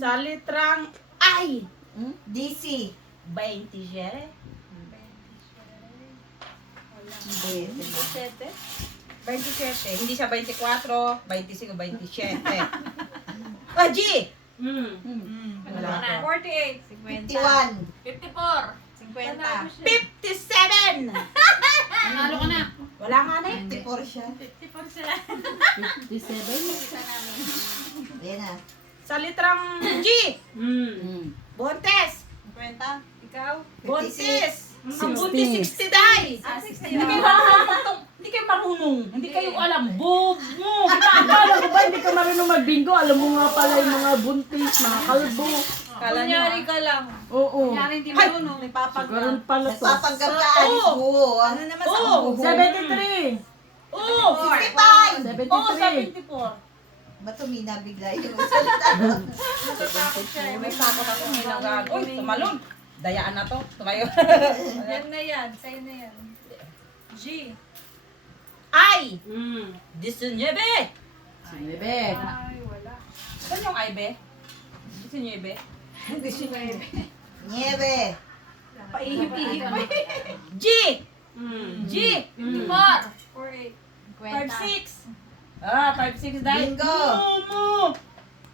Sa litrang I. DC. 27. 27. 27. Hindi siya 24, 25, 27. Ah, G! Wala na. 48. 51. 54. 50. 57! Nanalo ka na. Wala nga na eh. 54 siya. 54 sila. 57. Isa namin. Yan na. Sa litrang G. Bontes. 50. Ikaw? Bontes. Ang 60. buntis 60 day. Ah, 60 Hindi kayo marunong. Hindi kayo marunong. Hindi kayo alam. Bobo. Akala ko ba hindi ka marunong magbingo? Alam mo nga pala yung mga buntis, mga kalbo. Kala niyo. Kunyari ka lang. Oo. Kunyari hindi marunong. Siguro pala to. Nagpapanggap ka, alis buo. Ano naman sa Oo. buho? 73. Oo. 65. 73. Oo, 74. Ba't tumina bigla yung salita? Natatakot siya. May takot ako. May nagag. Uy, tumalon. Dayaan na to. Tumayo. Yan na yan. Sa'yo na yan. G. I. 19. 19. Bebe. Ay, wala. Saan yung I, be? 19. Niebe. Paihip-ihip pa. G. G. 54. 48. 5-6. Ah, 5-6 dahil. Bingo. Mo.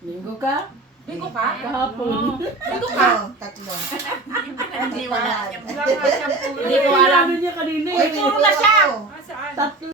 Bingo ka? Bingo ka? Kahapon. Bingo ka? Tatlo. Hindi wala. Wala nga siyang pulo. Hindi ko alam. Ano niya kanina Uy, eh. bingo na siya. ako. Ah, saan? Tatlo.